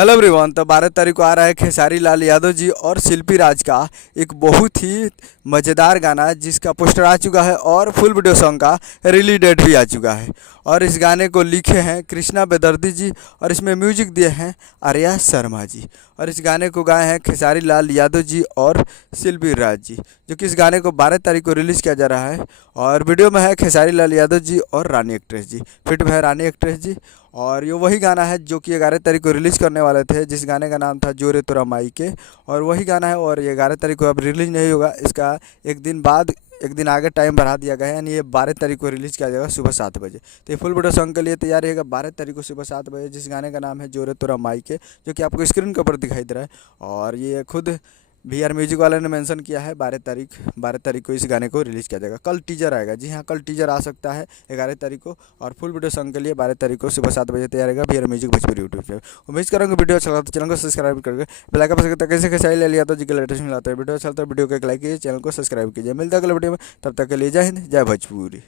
Hello everyone. तो 12 तारीख को आ रहा है खेसारी लाल यादव जी और शिल्पी राज का एक बहुत ही मज़ेदार गाना जिसका पोस्टर आ चुका है और फुल वीडियो सॉन्ग का रिलीज डेट भी आ चुका है। और इस गाने को लिखे हैं कृष्णा बेदर्दी जी और इसमें म्यूजिक दिए हैं आर्या शर्मा जी। और इस गाने को गाए हैं खेसारी लाल यादव जी और शिल्पी राज जी, जो कि इस गाने को 12 तारीख को रिलीज़ किया जा रहा है। और वीडियो में है खेसारी लाल यादव जी और रानी एक्ट्रेस जी, फिट में है रानी एक्ट्रेस जी। और ये वही गाना है जो कि 11 तारीख को रिलीज़ करने वाले थे, जिस गाने का नाम था जोरे तोरा माई के। और वही गाना है और ये 11 तारीख को अब रिलीज़ नहीं होगा, इसका एक दिन बाद एक दिन आगे टाइम बढ़ा दिया गया है, यानी ये 12 तारीख को रिलीज़ किया जाएगा सुबह 7 बजे। तो ये फुल वीडियो सॉन्ग के लिए तैयार रहेगा 12 तारीख को सुबह 7 बजे, जिस गाने का नाम है जोरे तोरा माई के, जो कि आपको स्क्रीन के ऊपर दिखाई दे रहा है। और ये खुद VR म्यूजिक वाले ने मेंशन किया है 12 तारीख को इस गाने को रिलीज़ किया जाएगा। कल टीजर आएगा, जी हाँ, कल टीजर आ सकता है 11 तारीख को। और फुल वीडियो सॉन्ग के लिए 12 तारीख को सुबह 7 बजे तैयार रहेगा VR म्यूजिक भोजपुरी यूट्यूब पे। उम्मीद करूँगा वीडियो अच्छा लगा तो चैनल को सब्सक्राइब करके बेल आइकन प्रेस करके कैसे कैसे ले लिया तो जी के लेटेस्ट मिलाता है वीडियो अच्छा लगता है वीडियो को एक लाइक कीजिए, चैनल को सब्सक्राइब कीजिए। मिलता है अगले वीडियो में, तब तक के लिए जय हिंद जय भोजपुरी।